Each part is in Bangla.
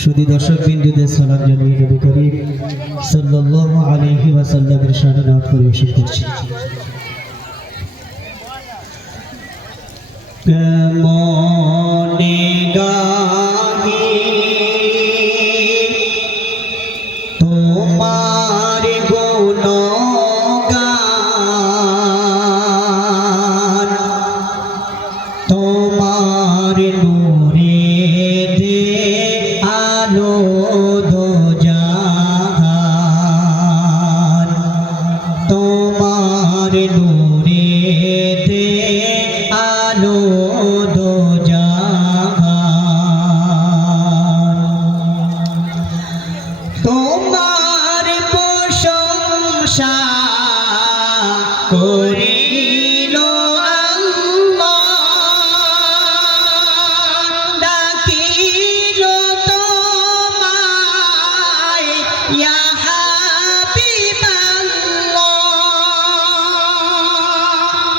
সুধী দর্শক বিন্দুদের সালাম জানিয়ে নবী করিম সাল্লাল্লাহু আলাইহি ওয়াসাল্লামের শানে নাত পরিবেশন করছি। কেমনে গাহি তোমার গুণগান, তোমার নূরে দে আলো দো জাহান, তোমার নূরে দে আলো দো জাহান। তোমার প্রশংসা করিল আল্লাহ, ডাকিল তোমায় ইয়া হাবিবাল্লাহ,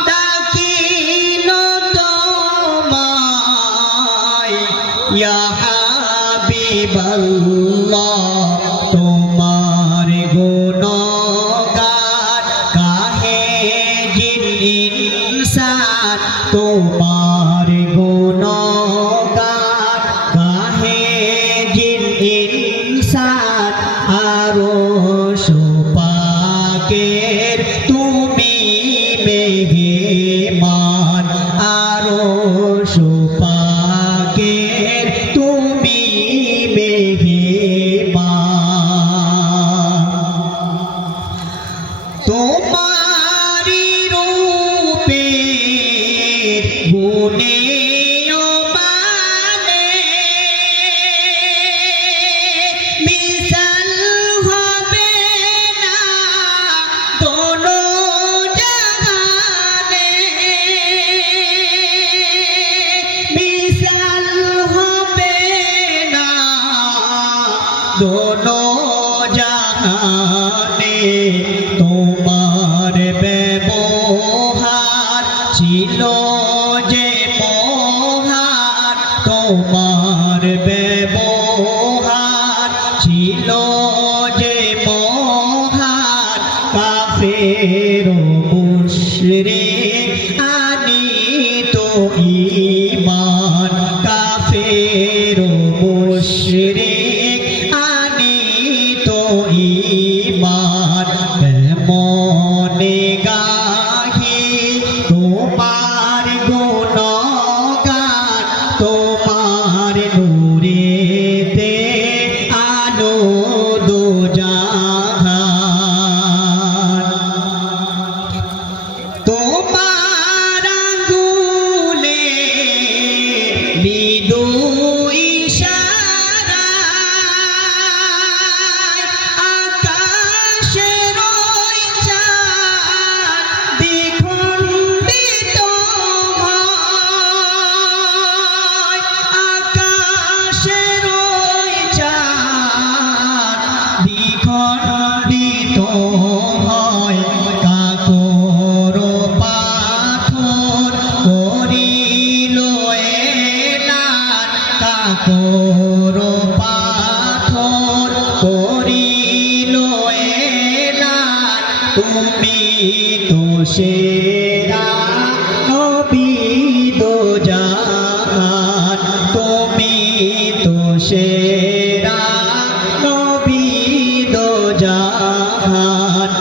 ডাকিল তোমায় ইয়া হাবিবাল্লাহ। তোমার গুণগান গাহে জিন ইনসান, তোমার গুণগান গাহে জিন ইনসান। আরশ পাকের তুমি মেহমান, আরশ পাকের তুমি মেহমান। তোমারি রূপের গুণে মানে মিসাল হবে না দোনো জাহানে, মিসাল হবে না দোনো জাহানে। তোমার ব্যবহার ছিল যে মহান, তোমার ব্যবহার ছিল যে মহান। কাফের ও মুশরিক আনিত ঈমান, কাফের ও মুশরিক আনিত ঈমান। কেমনে গাহি তোমার গুণগান, তোমার নূরেতে আলো দো জাহান। তোমার আঙ্গুলে মৃদু ইশারায় আকাশের ওই চাঁদ দ্বিখণ্ডিত হয়, আকাশের ওই চাঁদ দ্বিখণ্ডিত হয়। কাকর পাথর করিল এলান, কাকর পাথর করিল এলান। তুমি তো সেরা নবী দো জাহান, তুমি তো সেরা নবী দো জাহান।